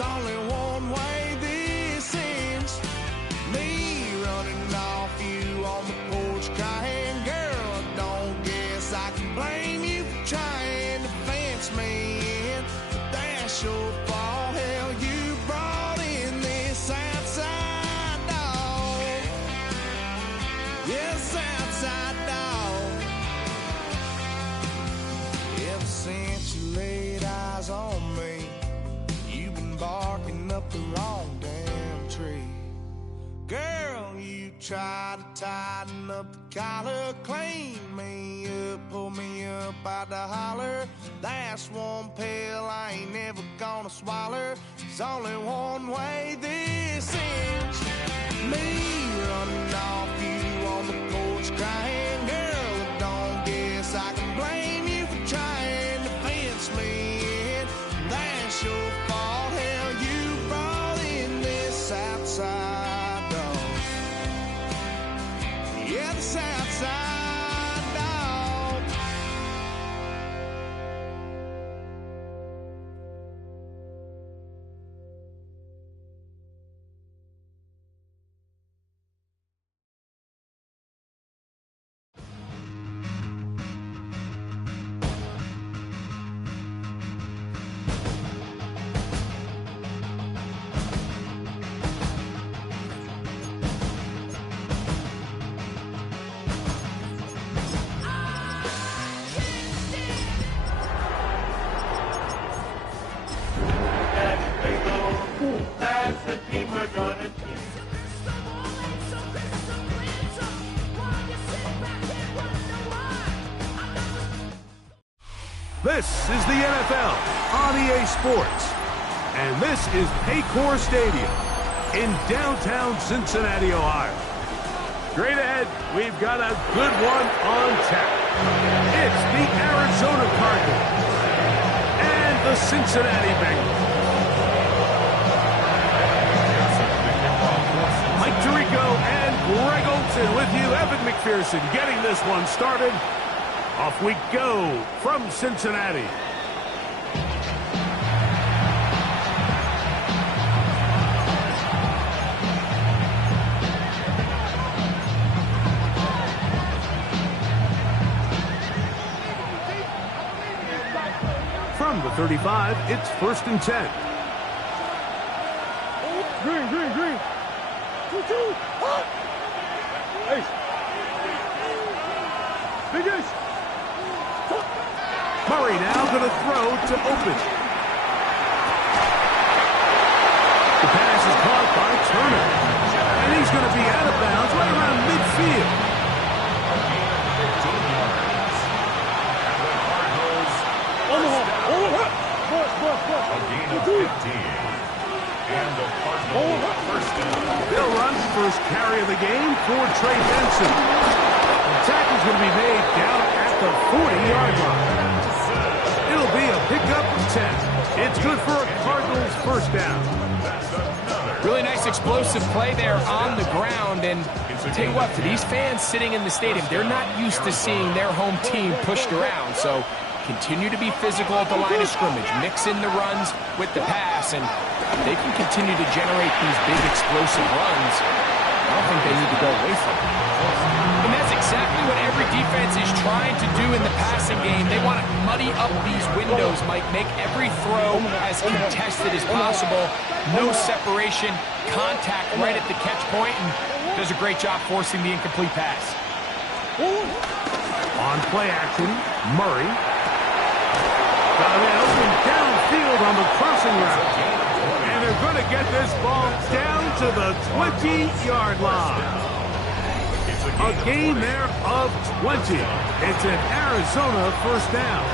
There's only one way this ends. Me running off you on the porch crying, girl, I don't guess I can blame you for trying to fence me in. But that's your fault, hell, you brought in this outside dog. Yes, outside dog. Ever since you laid eyes on me, you've been barking up the wrong damn tree. Girl, you try to tighten up the collar, clean me up, pull me up by the holler. That's one pill I ain't never gonna swallow. There's only one way this ends. Me running off you on the porch crying, girl, I don't guess I can blame you for trying to fence me in. That's your fault, hell, you brought in this outside dog. Yeah, this outside dog. This is the NFL on EA Sports, and this is Paycor Stadium in downtown Cincinnati, Ohio. Straight ahead, we've got a good one on tap. It's the Arizona Cardinals and the Cincinnati Bengals. Mike Tirico and Greg Olson with you. Evan McPherson getting this one started. Off we go from Cincinnati. From the 35, it's 1st and 10. Green. 2-2. Hey. Finish. Murray now going to throw to open. The pass is caught by Turner. And he's going to be out of bounds right around midfield. They'll run first carry of the game for Trey Benson. The tackle's going to be made down at the 40-yard line. It'll be a pickup of 10. It's good for a Cardinals first down. Really nice explosive play there on the ground. And I'll tell you what, for these fans sitting in the stadium, they're not used to seeing their home team pushed around. So continue to be physical at the line of scrimmage. Mix in the runs with the pass, and they can continue to generate these big explosive runs. I don't think they need to go away from it. And that's exactly what every defense is trying to do in the passing game. They want to muddy up these windows, Mike, make every throw as contested as possible. No separation, contact right at the catch point, and does a great job forcing the incomplete pass. On play action, Murray. Got it open downfield on the crossing route. And they're going to get this ball down to the 20-yard line. A gain there of 20. It's an Arizona first down.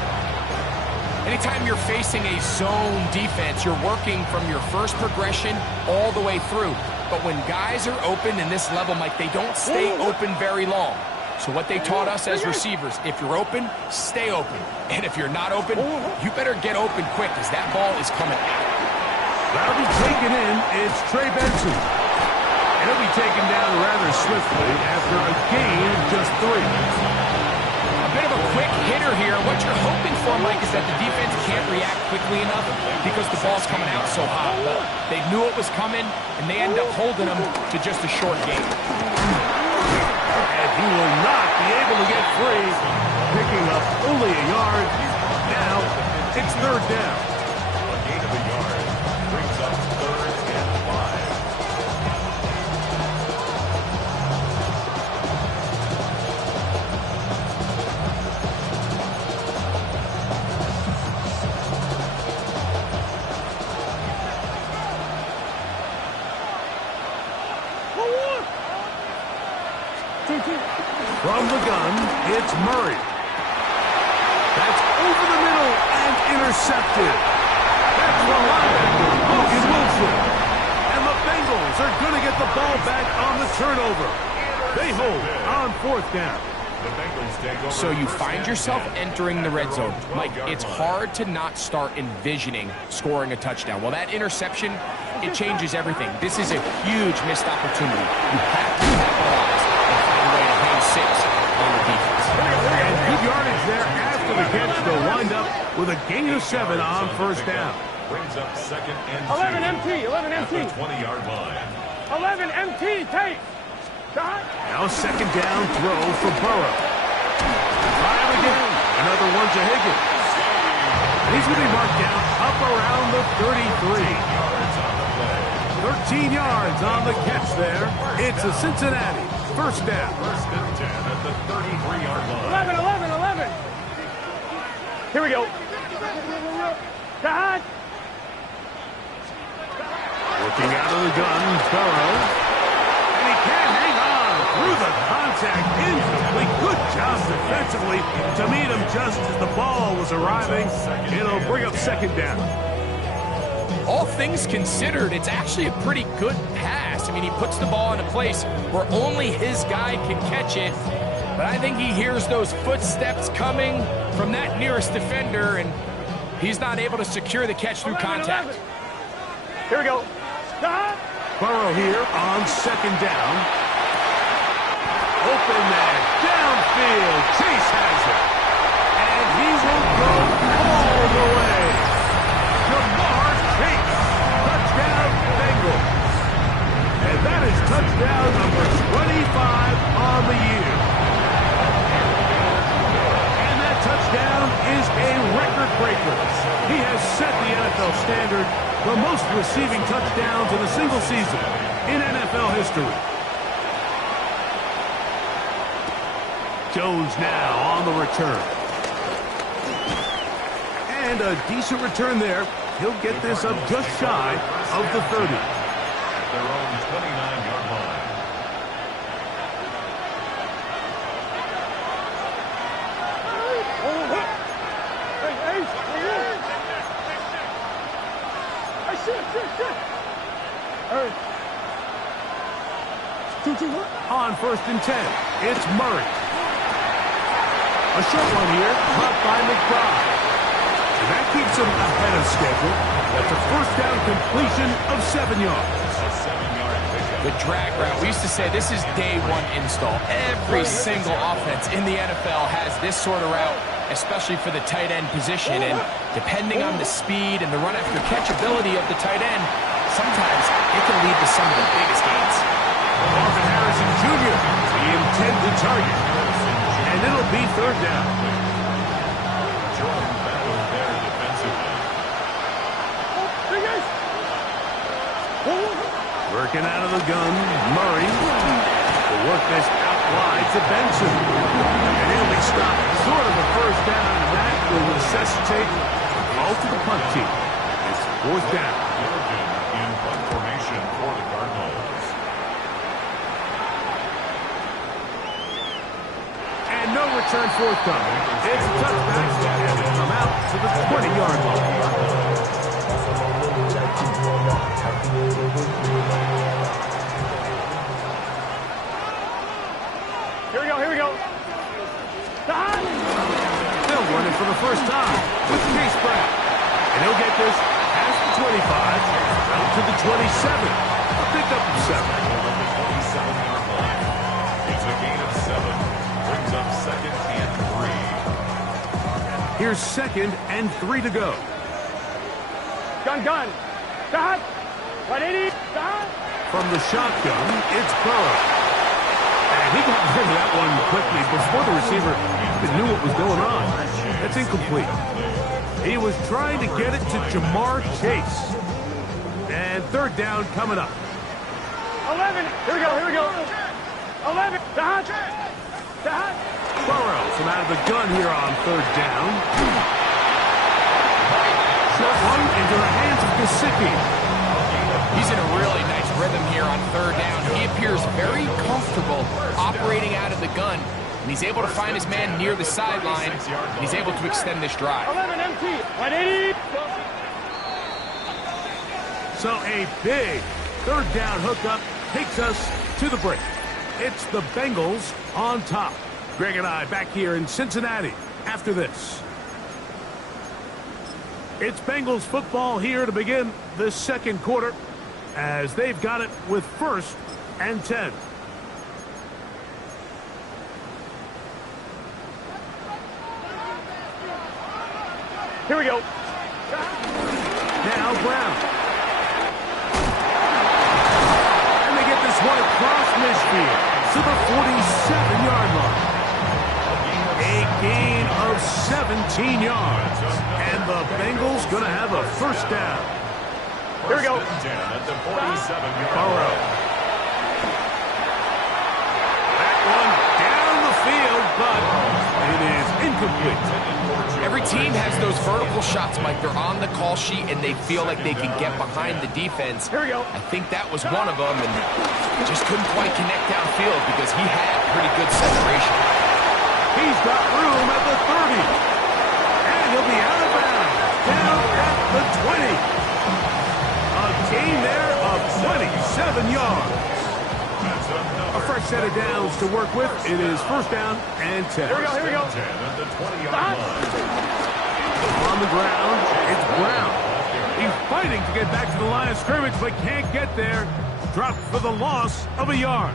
Anytime you're facing a zone defense, you're working from your first progression all the way through. But when guys are open in this level, Mike, they don't stay open very long. So what they taught us as receivers, if you're open, stay open. And if you're not open, you better get open quick because that ball is coming out. That'll be taken in. It's Trey Benson. He'll be taken down rather swiftly after a gain of just 3. A bit of a quick hitter here. What you're hoping for, Mike, is that the defense can't react quickly enough because the ball's coming out so hot. But they knew it was coming, and they end up holding them to just a short game. And he will not be able to get free, picking up only a yard. Now it's third down. A gain of a yard brings up 3rd and 5. From the gun, it's Murray. That's over the middle and intercepted. That's the linebacker, Logan Wilson. And the Bengals are going to get the ball back on the turnover. They hold on 4th down. So you find yourself entering the red zone. Mike, it's hard to not start envisioning scoring a touchdown. Well, that interception, it changes everything. This is a huge missed opportunity. You have to capitalize and find a way to hang 6 on the defense. And good yardage there after the catch. They'll wind up with a gain of 7 on 1st down. Brings up 2nd and 2. 11 MT, 11 At MT. the 20-yard line. 11 MT, take. Now 2nd down throw for Burrow. Fire again. Another one to Higgins. He's going to be marked down up around the 33. 13 yards on the catch there. It's a Cincinnati 1st down. 1st and 10 at the 33-yard line. 11, 11, 11. Here we go. God. Looking out of the gun, Burrow. And he can't hang on through the contact. Incomplete. Good job defensively to meet him just as the ball was arriving. It'll bring up 2nd down. All things considered, it's actually a pretty good pass. I mean, he puts the ball in a place where only his guy can catch it. But I think he hears those footsteps coming from that nearest defender, and he's not able to secure the catch through contact. 11. Here we go. God. Burrow here on 2nd down. Open man, downfield. Chase has it. And he will go all the way. Jamar Chase. Touchdown, Bengals. And that is touchdown number 25 on the year. And that touchdown is a record breaker. He has set the NFL standard for most receiving touchdowns in a single season in NFL history. Jones now on the return. And a decent return there. He'll get this up just shy of the 30. At their own 29-yard line. On 1st and 10, it's Murray. A short one here, caught by McBride. And that keeps him ahead of schedule. That's a 1st down completion of 7 yards. A 7-yard pickup. The drag route, we used to say this is day 1 install. Every single offense in the NFL has this sort of route, especially for the tight end position. And depending on the speed and the run after catch ability of the tight end, sometimes it can lead to some of the biggest gains. Marvin Harrison Jr., the intended target. And it'll be 3rd down. Jordan battled there defensively. Working out of the gun, Murray. The work this out wide to Benson. And he'll be stopped short of a 1st down, and that will necessitate a call to the punt team. It's 4th down. Oregon in punt formation for the Cardinals. And no return forthcoming. It's a touchback, and they come out to the 20-yard line. Here we go. They'll run it for the first time with Chase Brown. And he'll get this past the 25, out to the 27. A pickup of 7. Over the 27-yard line. It's a gain of 7. Brings up 2nd and 3. Here's 2nd and 3 to go. Gun. Stop. 180. Stop. From the shotgun, it's Burrow. And he got rid of that one quickly before the receiver even knew what was going on. That's incomplete. He was trying to get it to Jamar Chase. And 3rd down coming up. 11. Here we go. 11. Stop. Burrow from out of the gun here on 3rd down. Short one into the hands of Gesicki. He's in a really nice rhythm here on 3rd down. He appears very comfortable operating out of the gun, and he's able to find his man near the sideline, and he's able to extend this drive. 11 empty. 180. So a big 3rd down hookup takes us to the break. It's the Bengals on top. Greg and I back here in Cincinnati after this. It's Bengals football here to begin the 2nd quarter as they've got it with 1st and 10. Here we go. Now Brown. And they get this one across midfield to the 47-yard line. A gain of 17 yards. And the Bengals going to have a 1st down. Here we go. At the 47-yard Burrow. That one down the field, but it is incomplete. Every team has those vertical shots, Mike. They're on the call sheet, and they feel like they can get behind the defense. Here we go. I think that was one of them, and just couldn't quite connect downfield because he had pretty good separation. He's got room at the 30. And he'll be out of bounds. Down at the 20. A gain there of 27 yards. A fresh set of downs to work with. It is 1st down and 10. Here we go. at the 20-yard line. On the ground, it's Brown. He's fighting to get back to the line of scrimmage, but can't get there. Dropped for the loss of a yard.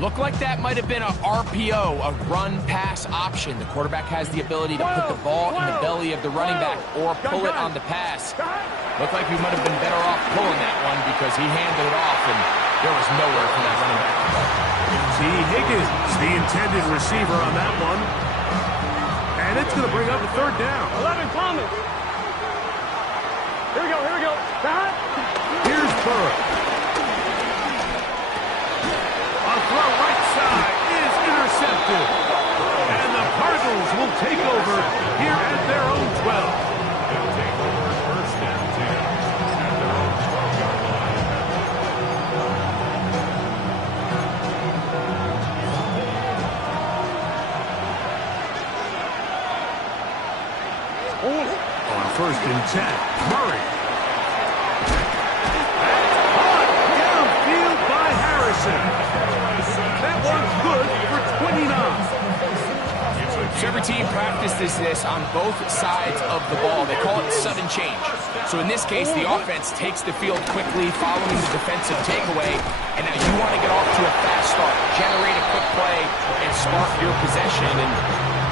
Looked like that might have been a RPO, a run-pass option. The quarterback has the ability to put the ball in the belly of the running back or pull it on the pass. Looked like we might have been better off pulling that one because he handed it off, and there was nowhere for that running back. T. Higgins, the intended receiver on that one. And it's going to bring up a 3rd down. 11 Thomas. Here we go. Stop. Here's Burrow. A throw right side is intercepted. And the Cardinals will take over here at their own 12. They'll take over 1st and 10 at their own 12-yard line. On 1st and 10, Murray. That's caught downfield by Harrison. That one's good for 29. So every team practices this on both sides of the ball. They call it sudden change. So in this case, the offense takes the field quickly following the defensive takeaway, and now you want to get off to a fast start, generate a quick play, and spark your possession, and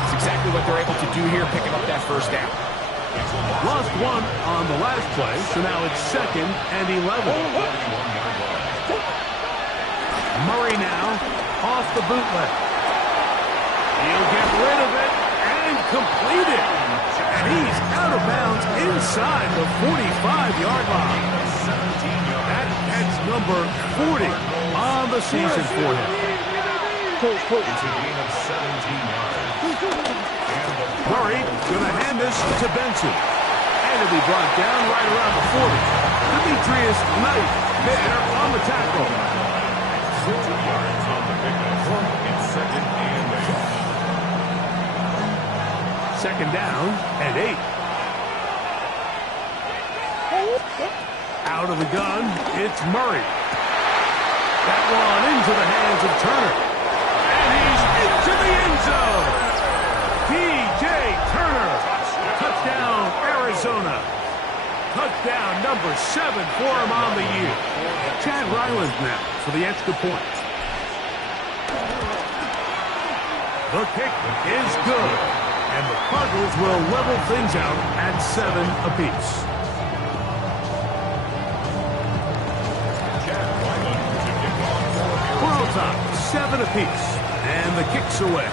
it's exactly what they're able to do here, picking up that 1st down. Lost one on the last play, so now it's 2nd and 11. Murray now off the bootleg. He'll get rid of it and complete it. And he's out of bounds inside the 45-yard line. That's number 40 on the season for him. It's a gain of 17 yards. Murray going to hand this to Benson. And it'll be brought down right around the 40. Demetrius Knight there on the tackle. 2 yards on the pickup. It's 2nd and 8. 2nd down and 8. Out of the gun, it's Murray. That one into the hands of Turner. And he's into the end zone. P.J. Turner. Touchdown, Arizona. Touchdown number 7 for him on the year. Chad Ryland now for the extra point. The kick is good. And the Cardinals will level things out at 7 apiece. We're on top, 7 apiece. And the kick's away.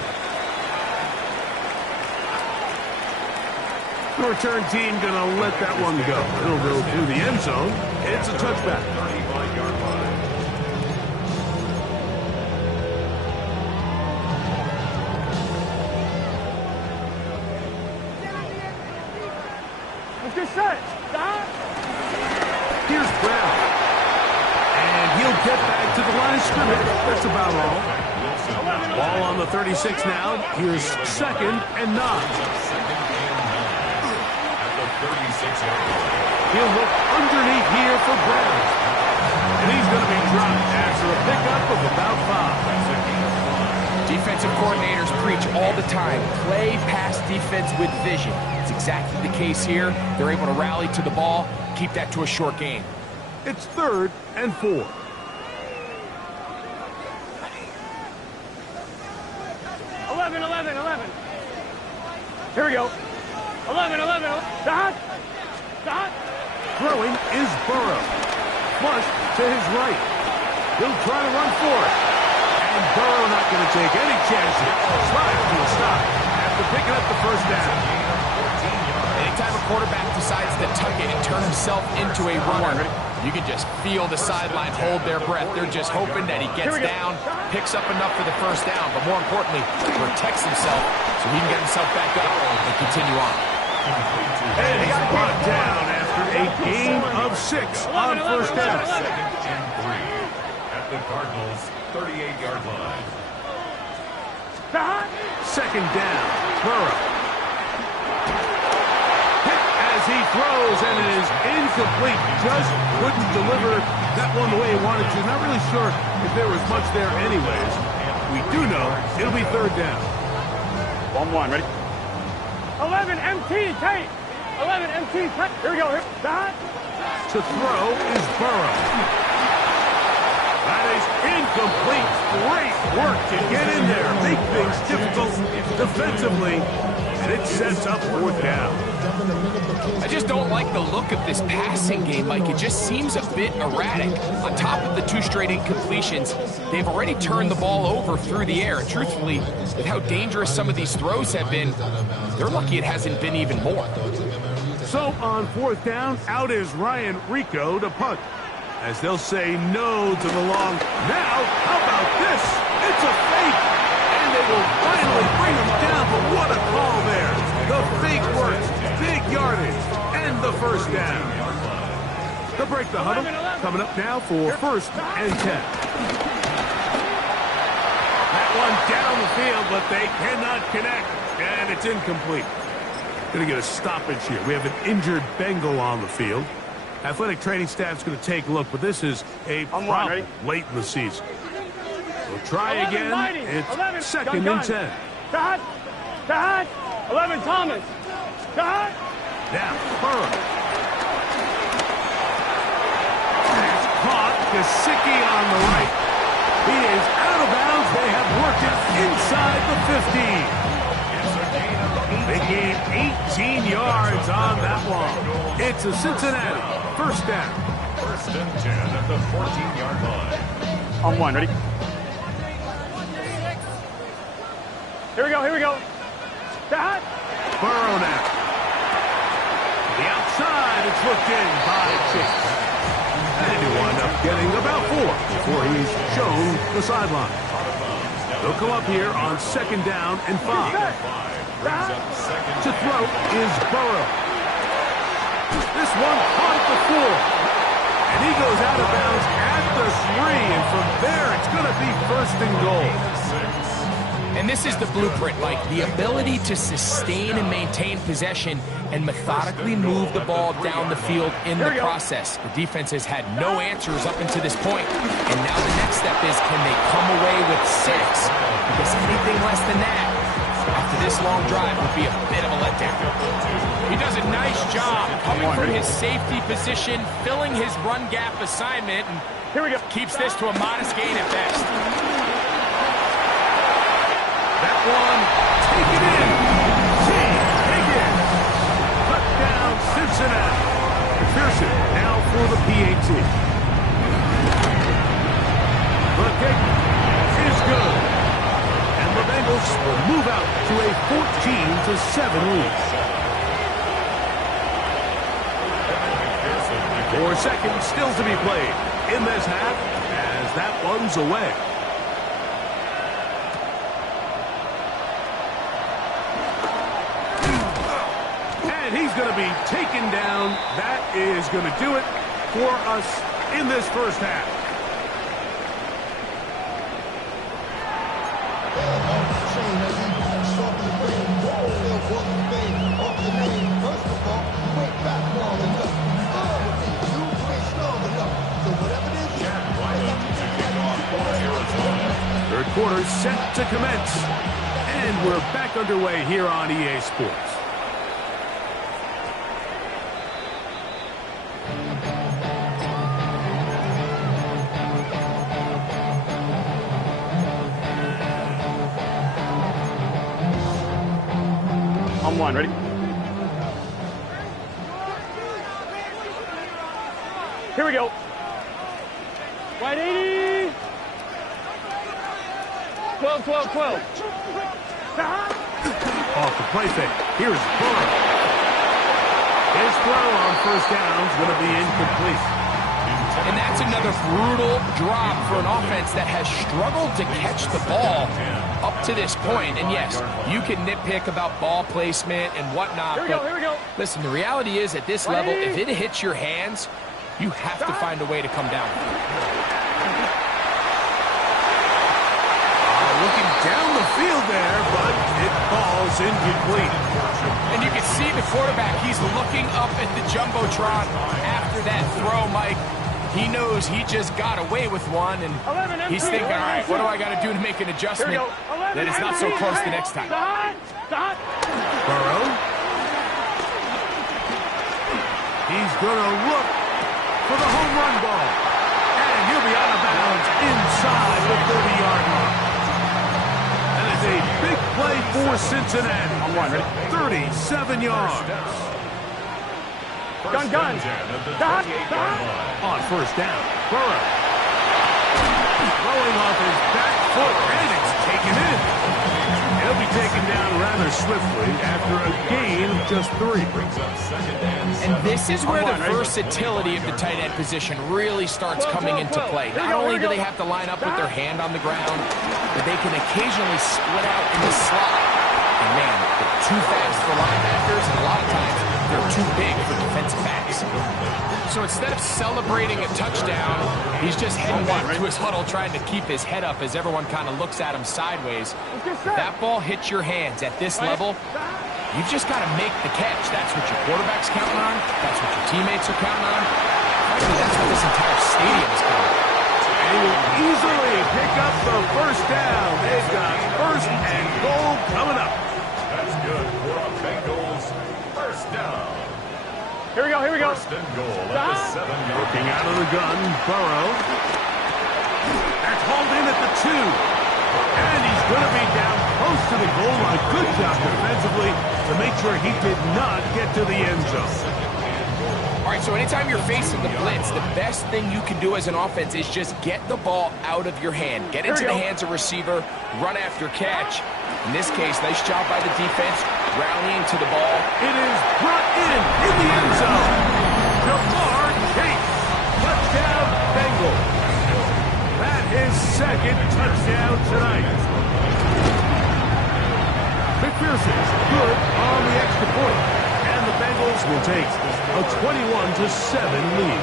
The return team going to let that one go. It'll go through the end zone. It's a touchback. 35-yard line. Let's get set. Stop. Here's Brown. And he'll get back to the line of scrimmage. That's about all. Ball on the 36 now. Here's 2nd and 9. He'll look underneath here for Brown. And he's going to be dropped after a pickup of about 5. Defensive coordinators preach all the time, play pass defense with vision. It's exactly the case here. They're able to rally to the ball, keep that to a short game. It's 3rd and 4. Here we go. 11. Stop. Throwing is Burrow. Flush to his right. He'll try to run for it. And Burrow not going to take any chances. Slide to a stop after picking up the first down. Anytime a quarterback decides to tuck it and turn himself into a runner, you can just feel the sideline hold their breath. They're just hoping that he gets down, picks up enough for the first down, but more importantly, protects himself so he can get himself back up and continue on. And he's brought down after a gain of 6 on first down. 2nd and 3 at the Cardinals' 38-yard line. 2nd down. Burrow. Hit as he throws, and it is incomplete. Just couldn't deliver that one the way he wanted to. Not really sure if there was much there anyways. We do know it'll be 3rd down. 1-1, ready? 11 MT, tight. 11 MT, tight. Here we go. Stop. To throw is Burrow. That is incomplete. Great work to get in there. Make things difficult defensively. And it sets up 4th down. I just don't like the look of this passing game, Mike. It just seems a bit erratic. On top of the 2 straight incompletions, they've already turned the ball over through the air. And truthfully, with how dangerous some of these throws have been, they're lucky it hasn't been even more. So on 4th down, out is Ryan Rico to punt. As they'll say no to the long. Now, how about this? It's a fake. And they will finally bring him down, but what a call there. The fake works, big yardage, and the first down. They'll break the huddle. Coming up now for 1st and 10. That one down the field, but they cannot connect, and it's incomplete. Going to get a stoppage here. We have an injured Bengal on the field. Athletic training staff's going to take a look, but this is a problem late in the season. We'll try again. It's 2nd and 10. Stop. 11 Thomas. Stop. Now, Burrow. That's caught. Gesicki on the right. He is out of bounds. They have worked it inside the 15. They gained 18 yards on that one. It's a Cincinnati 1st down. 1st and 10 at the 14-yard line. On 1, ready? Here we go. Stop. Burrow now. To the outside, it's looked in by Chase. And he'll wind up getting about 4 before he's shown the sideline. They'll come up here on 2nd down and 5. To throw is Burrow. This one caught at the 4. And he goes out of bounds at the 3. And from there, it's going to be 1st and goal. And this is the blueprint, Mike. The ability to sustain and maintain possession and methodically move the ball down the field in the process. The defense has had no answers up until this point. And now the next step is, can they come away with 6? Because anything less than that, after this long drive, would be a bit of a letdown. He does a nice job coming from his safety position, filling his run gap assignment, and keeps this to a modest gain at best. That one, take it in. Cincinnati. McPherson now for the PAT. The kick is good. And the Bengals will move out to a 14-7 lead. 4 seconds still to be played in this half as that one's away. And he's going to be taken down. That is going to do it for us in this first half. Third quarter set to commence. And we're back underway here on EA Sports. On one, ready? Here we go. Wide 80. 12, 12, 12. Off the play fake. Here's Burrow. His throw on first down is going to be incomplete. And that's another brutal drop for an offense that has struggled to catch the ball up to this point. And yes, you can nitpick about ball placement and whatnot. Here we go. Listen, the reality is at this level, if it hits your hands, you have to find a way to come down. Looking down the field there, but it falls incomplete. And you can see the quarterback, he's looking up at the Jumbotron after that throw, Mike. He knows he just got away with one, and he's thinking, all right, what do I got to do to make an adjustment that it's not so close the next time? Burrow. He's going to look for the home run ball. And he'll be out of bounds inside the 30-yard line. That is a big play for Cincinnati. 37 yards. Gun. On first down, Burrow. Throwing off his back foot, and it's taken in. He'll be taken down rather swiftly after a gain of just 3. And this is where the versatility of the tight end position really starts coming into play. Not only do they have to line up with their hand on the ground, but they can occasionally split out in the slot. And man, they're too fast for linebackers, and a lot of times they're too big for defensive backs. So instead of celebrating a touchdown, he's just heading back to his huddle trying to keep his head up as everyone kind of looks at him sideways. If that ball hits your hands at this level, you've just got to make the catch. That's what your quarterback's counting on. That's what your teammates are counting on. Frankly, that's what this entire stadium is counting on. They will easily pick up the first down. They've got first and goal coming up. That's good for our Bengals. First down. Here we go. First and goal at the 7-yard. Looking out of the gun, Burrow. That's hauled in at the 2. And he's going to be down close to the goal line. Good job defensively to make sure he did not get to the end zone. All right, so anytime you're facing the blitz, the best thing you can do as an offense is just get the ball out of your hand. Get into the hands of receiver, run after catch. In this case, nice job by the defense, rallying to the ball. It is brought in the end zone. Jamar Chase. Touchdown, Bengals. That is second touchdown tonight. McPherson good on the extra point. And the Bengals will take a 21-7 lead.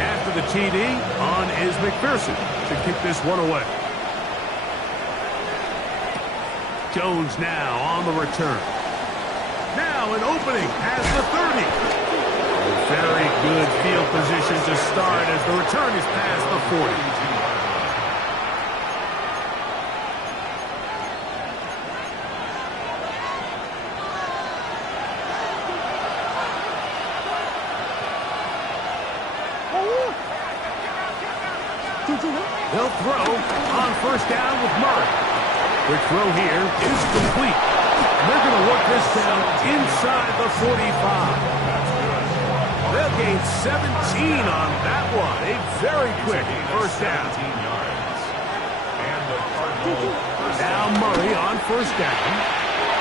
After the TD, on is McPherson to kick this one away. Jones now on the return. Now an opening as the 30. Very good field position to start as the return is past the 40. They'll throw on first down with Murray. Quick throw here is complete. And they're going to work this down inside the 45. They'll gain 17 on that one. A very quick first down. Now Murray on first down.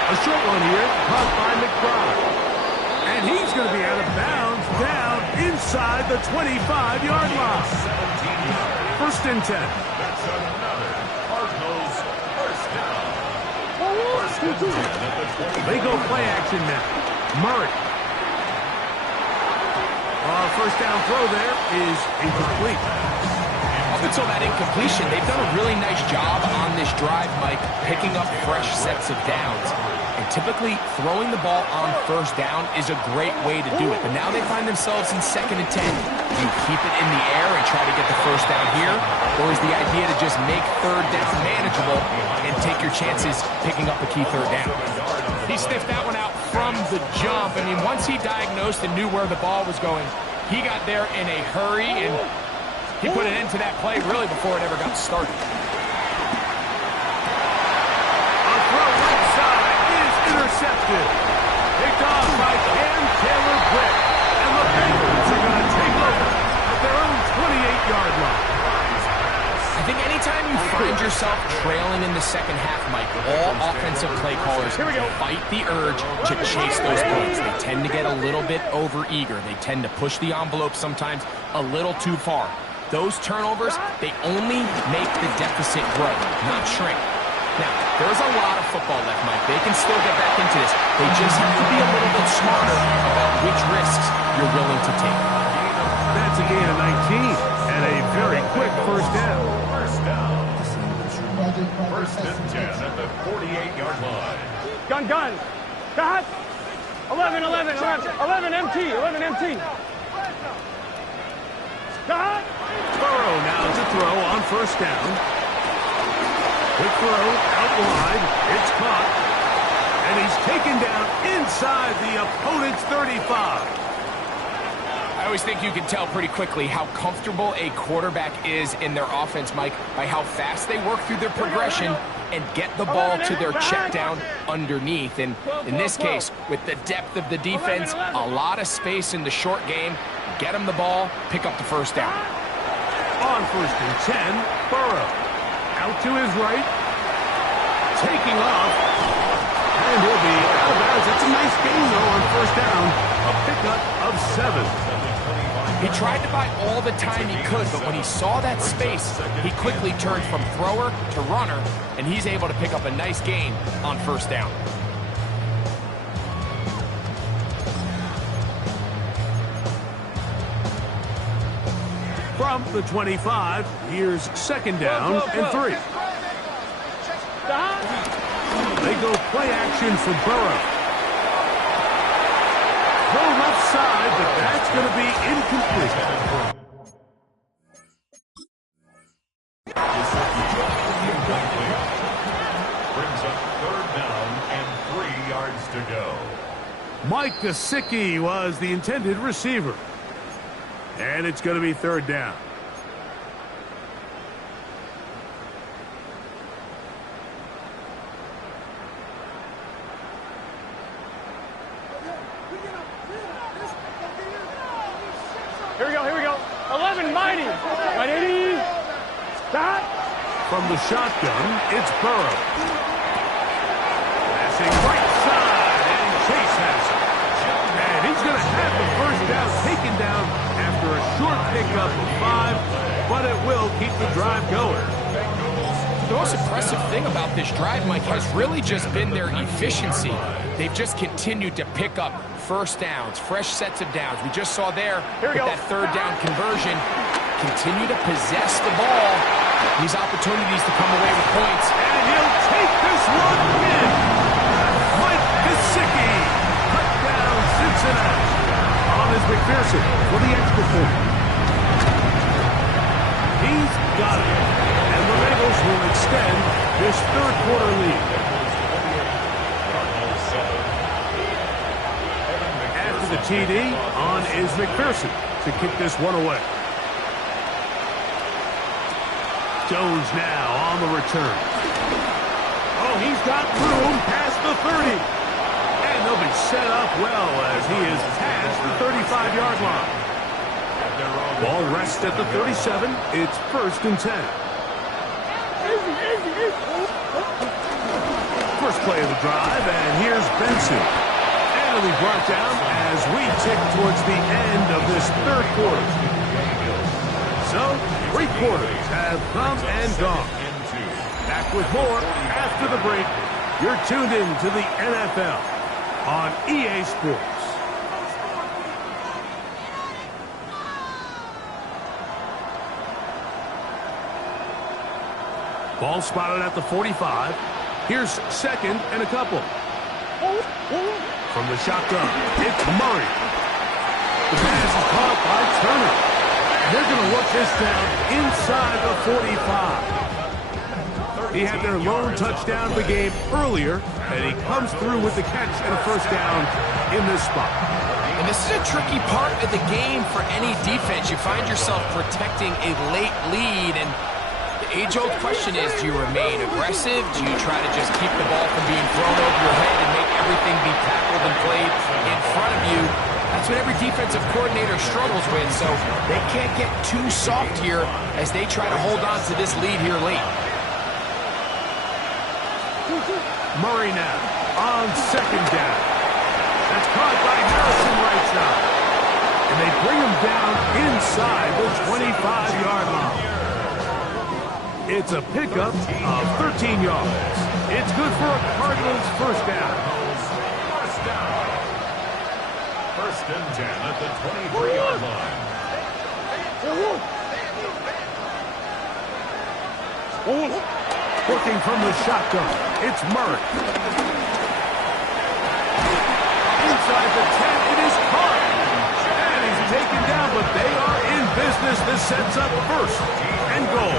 A short one here, caught by McBride. And he's going to be out of bounds down inside the 25-yard line. First and 10. They go play action now. Murray. First down throw there is incomplete. Up until that incompletion, they've done a really nice job on this drive, Mike, picking up fresh sets of downs. And typically, throwing the ball on first down is a great way to do it. But now they find themselves in 2nd and 10. Do you keep it in the air and try to get the first down here? Or is the idea to just make third down manageable and take your chances picking up a key third down? He sniffed that one out from the jump. I mean, once he diagnosed and knew where the ball was going, he got there in a hurry, and he put an end to that play really before it ever got started. A throw right side is intercepted. Picked off by Cam Taylor-Britt. And the Bengals are going to take over at their own 28-yard line. I think anytime you find yourself trailing in the second half, Mike, all offensive play callers fight the urge to chase those points. They tend to get a little bit over-eager. They tend to push the envelope sometimes a little too far. Those turnovers, they only make the deficit grow, not shrink. Now, there's a lot of football left, Mike. They can still get back into this. They just have to be a little bit smarter about which risks you're willing to take. That's a gain of 19 and a very quick first down. First and 10 at the 48-yard line. Gun. Cut. 11 MT. Cut. Burrow now to throw on first down. Quick throw out wide. It's caught. And he's taken down inside the opponent's 35. I always think you can tell pretty quickly how comfortable a quarterback is in their offense, Mike, by how fast they work through their progression and get the ball to their check down underneath. And in this case, with the depth of the defense, a lot of space in the short game, get them the ball, pick up the first down. On first and 10, Burrow. Out to his right. Taking off. And he'll be out of bounds. It's a nice gain, though, on first down. A pickup of 7. He tried to buy all the time he could, but when he saw that space, he quickly turned from thrower to runner, and he's able to pick up a nice gain on first down. From the 25, here's second down and 3. They go play action for Burrow. Throw left side, but that's going to be incomplete. Brings up third down and 3 yards to go. Mike Gesicki was the intended receiver. And it's going to be third down. Here we go. 11 mighty. 180. Stop. From the shotgun, it's Burrow. Passing right side, and Chase has it. And he's going to have the first down taken down after a short pickup of 5, but it will keep the drive going. The most impressive thing about this drive, Mike, has really just been their efficiency. They've just continued to pick up first downs, fresh sets of downs. We just saw there with that third down conversion, continue to possess the ball. These opportunities to come away with points. And he'll take this one in. Mike Gesicki cut down Cincinnati. On is McPherson for the extra point. He's got it. And the Bengals will extend this third quarter lead. After the TD, on is McPherson to kick this one away. Jones now on the return. A got room past the 30. And they'll be set up well as he is past the 35-yard line. Ball rests at the 37. It's 1st and 10. First play of the drive, and here's Benson. And he'll be brought down as we tick towards the end of this 3rd quarter. So, 3 quarters have come and gone. Back with more after the break. You're tuned in to the NFL on EA Sports. Ball spotted at the 45. Here's 2nd and a couple. From the shotgun, it's Murray. The pass is caught by Turner. They're going to work this down inside the 45. He had their lone touchdown of the game earlier, and he comes through with the catch and a 1st down in this spot. And this is a tricky part of the game for any defense. You find yourself protecting a late lead, and the age-old question is, do you remain aggressive? Do you try to just keep the ball from being thrown over your head and make everything be tackled and played in front of you? That's what every defensive coordinator struggles with, so they can't get too soft here as they try to hold on to this lead here late. Murray now on 2nd down. That's caught by Harrison right side. And they bring him down inside the 25-yard line. It's a pickup of 13 yards. It's good for a Cardinals 1st down. 1st and 10 at the 23-yard line. Working from the shotgun, it's Murray. Inside the 10, it is caught. And he's taken down, but they are in business. This sets up 1st and goal.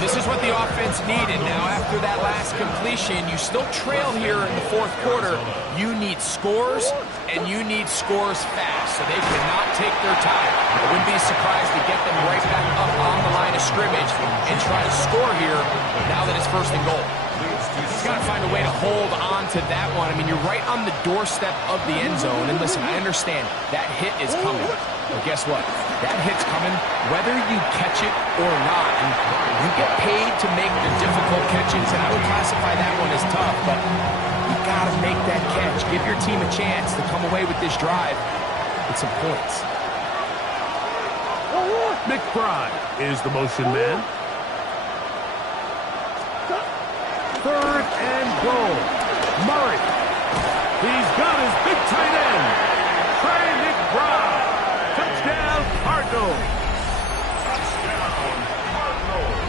This is what the offense needed. Now, after that last completion, you still trail here in the 4th quarter. You need scores, and you need scores fast, so they cannot take their time. I wouldn't be surprised to get them right back up on the line of scrimmage and try to score here now that it's 1st and goal. He's got to find a way to hold on to that one. I mean, you're right on the doorstep of the end zone, and listen, I understand that hit is coming. But guess what? That hit's coming whether you catch it or not. And you get paid to make the difficult catches. And I would classify that one as tough, but you got to make that catch. Give your team a chance to come away with this drive with some points. McBride is the motion man. 3rd and goal. Murray. He's got his big tight end. Trey McBride. Touchdown, Cardinals.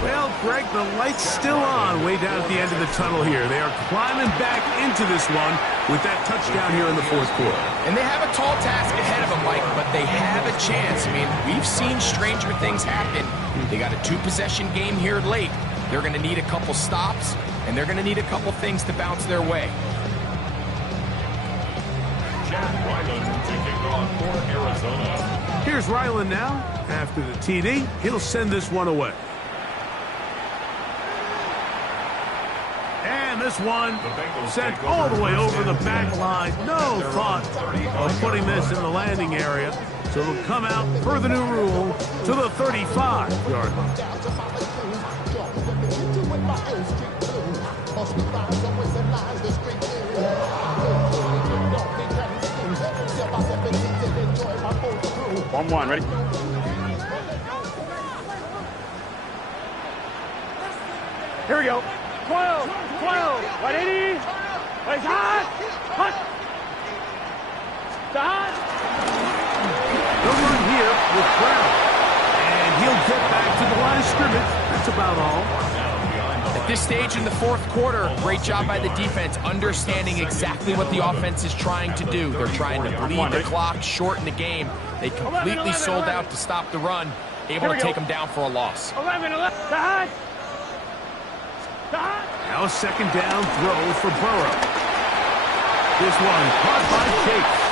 Well, Greg, the light's still on way down at the end of the tunnel here. They are climbing back into this one with that touchdown here in the 4th quarter. And they have a tall task ahead of them, Mike, but they have a chance. I mean, we've seen stranger things happen. They got a 2-possession game here late. They're going to need a couple stops, and they're going to need a couple things to bounce their way. Here's Ryland now. After the TD, he'll send this one away. And this one sent all the way over the back line. No thought of putting this in the landing area. So it'll come out per the new rule to the 35-yard line. One, ready? Here we go. 12, 180. Play hot. Hot. Hot. They'll run here with Brown. And he'll get back to the line of scrimmage. That's about all. At this stage in the 4th quarter, great job by the defense, understanding exactly what the offense is trying to do. They're trying to bleed the clock, shorten the game. They completely sold out to stop the run, able to take them down for a loss. 11, hot. Now a 2nd down throw for Burrow. This one caught by Chase.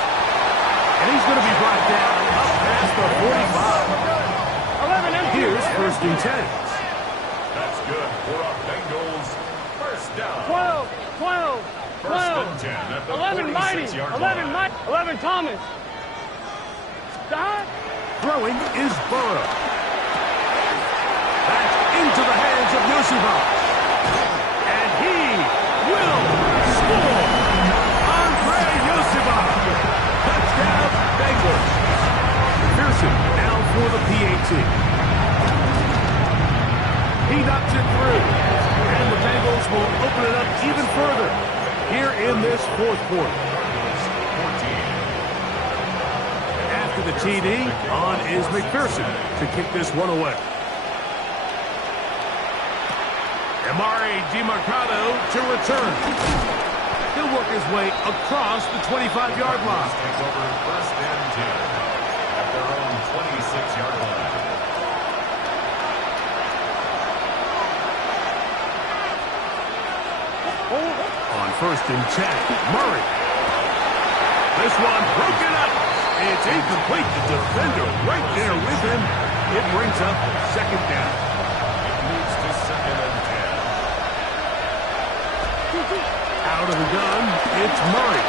And he's going to be brought down up past the 45. 11 empty. Here's 1st and 10. That's good for a Bengals 1st First down. 12, 12, First 12. and 10 at the 11 Mighty. 46-yard 11 line. Mighty. 11 Thomas. Stop. Throwing is Burrow. Back into the hands of Yosibach. And he will score. Andre Yosibach. Touchdown, Bengals. Pearson now for the PAT. He knocks it through. And the Bengals will open it up even further here in this fourth quarter. After the TD, on is McPherson to kick this one away. Amari DiMercado to return. He'll work his way across the 25-yard line. Take over first and 10 at their own 26-yard line. On first and 10, Murray. This one broken up. It's incomplete. The defender right there with him. It brings up second down. It moves to second and 10. Out of the gun, it's Murray.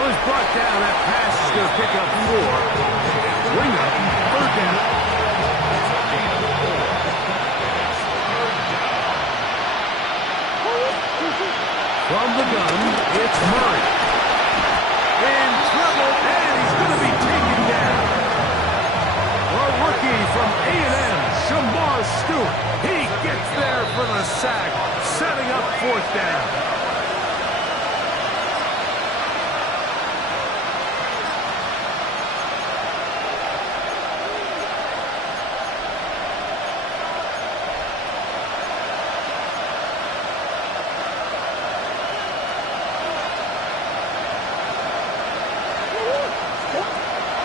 Was brought down. That pass is going to pick up 4. And bring up third down. It's a gain of 4. From the gun, it's Murray. In trouble, and he's going to be taken down. A rookie from A&M, Shamar Stewart. He gets there for the sack, setting up fourth down.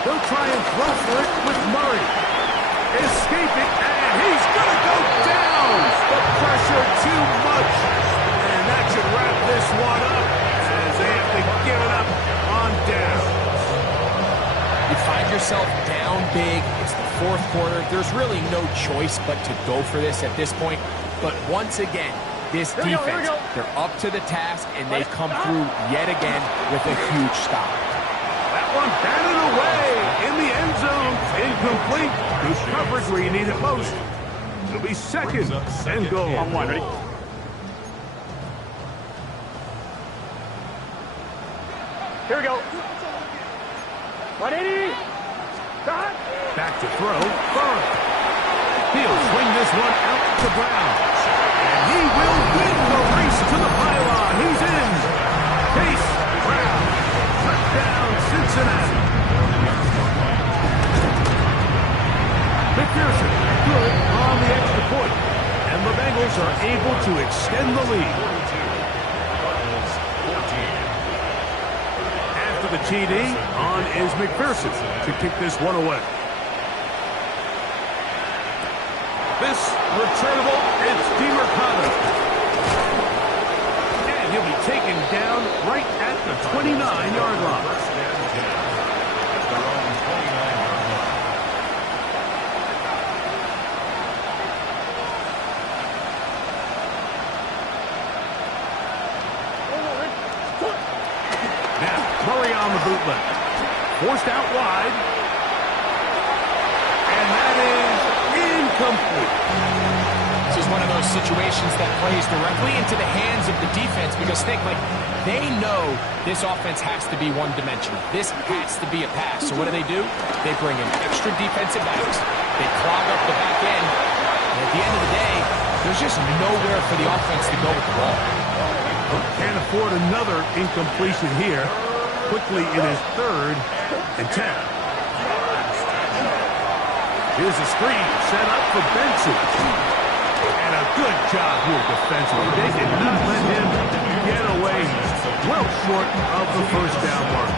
They'll try and throw for it with Murray. Escaping, and he's going to go down. The pressure too much. And that should wrap this one up as they have to give it up on down. You find yourself down big. It's the fourth quarter. There's really no choice but to go for this at this point. But once again, this defense, they're up to the task, and they come through yet again with a huge stop. That one batted away in the end zone. Incomplete. Good coverage where you need it most. It'll be second and goal. On one, ready? Here we go. 180. Stop. Back to throw. Burrow. He'll swing this one out to Brown. And he will win the race to the pylon. He's in. Case Brown. Touchdown, Cincinnati. McPherson, good on the extra point. And the Bengals are able to extend the lead. After the TD, on is McPherson to kick this one away. This returnable, it's DiMercado. And he'll be taken down right at the 29-yard line. First and 10 at their own 29-yard line. Now, Murray on the bootleg. Forced out wide. And that is incomplete. This is one of those situations that plays directly into the hands of the defense because, think, like, they know this offense has to be one-dimensional. This has to be a pass. So what do? They bring in extra defensive backs. They clog up the back end. And at the end of the day, there's just nowhere for the offense to go with the ball. Can't afford another incompletion here. Quickly in his third and 10. Here's a screen set up for Benson. And a good job here defensively. They did not let him get away well short of the first down mark.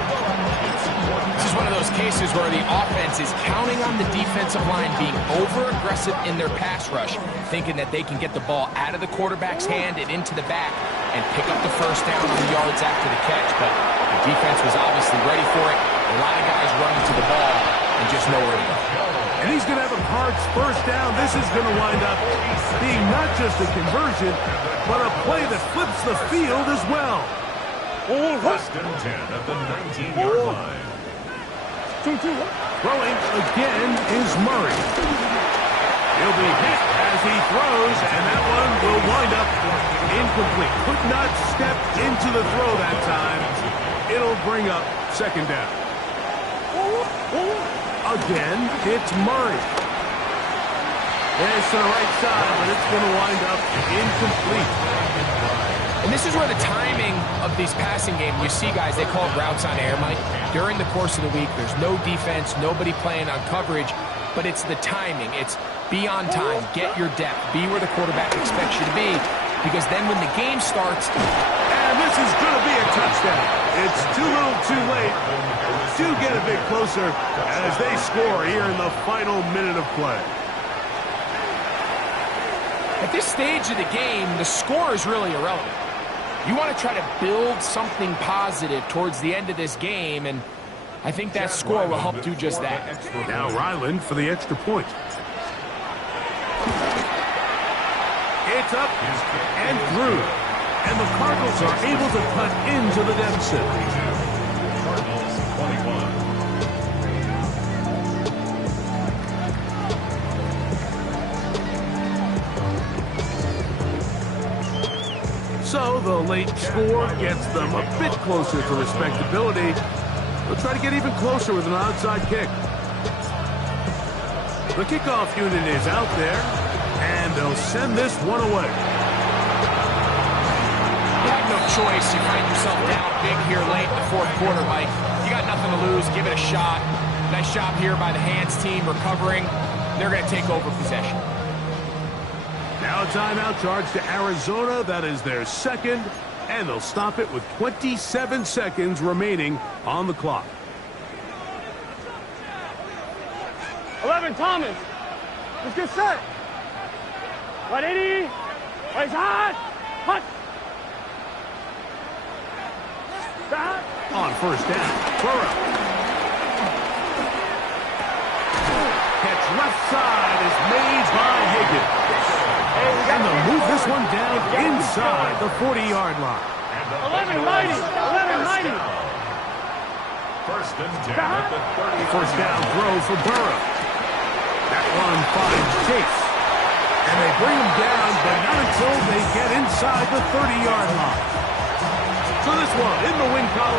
This is one of those cases where the offense is counting on the defensive line being over-aggressive in their pass rush, thinking that they can get the ball out of the quarterback's hand and into the back and pick up the first down on the yards after the catch. But the defense was obviously ready for it. A lot of guys running to the ball and just nowhere to go. And he's going to have a Cards first down. This is going to wind up being not just a conversion, but a play that flips the field as well. First and 10 at the 19-yard line. Throwing again is Murray. He'll be hit as he throws, and that one will wind up incomplete. Could not step into the throw that time. It'll bring up second down. Again, it's Murray. It's to the right side, but it's going to wind up incomplete. And this is where the timing of these passing games, you see guys, they call it routes on air, Mike. During the course of the week, there's no defense, nobody playing on coverage, but it's the timing. It's be on time, get your depth, be where the quarterback expects you to be, because then when the game starts... And this is going to be a touchdown. It's too little too late. Do get a bit closer as they score here in the final minute of play. At this stage of the game, the score is really irrelevant. You want to try to build something positive towards the end of this game, and I think that score will help do just that. Now Ryland for the extra point. It's up and through, and the Cardinals are able to cut into the deficit. Cardinals 21. So the late score gets them a bit closer to respectability. They'll try to get even closer with an onside kick. The kickoff unit is out there, and they'll send this one away. You have no choice. You find yourself down big here late in the fourth quarter, Mike. You got nothing to lose. Give it a shot. Nice job here by the hands team recovering. They're going to take over possession. Now a timeout charge to Arizona. That is their second, and they'll stop it with 27 seconds remaining on the clock. 11, Thomas. Let's get set. 180. Place hot. Hot. Stop. On first down, Burrow. Catch left side is made by Higgins. And they'll move this one down inside the 40-yard line. 11, mighty. 11, mighty. First and 10 at the 30. First down throw for Burrow. That one finds Chase. And they bring him down, but not until they get inside the 30-yard line. So this one in the win column.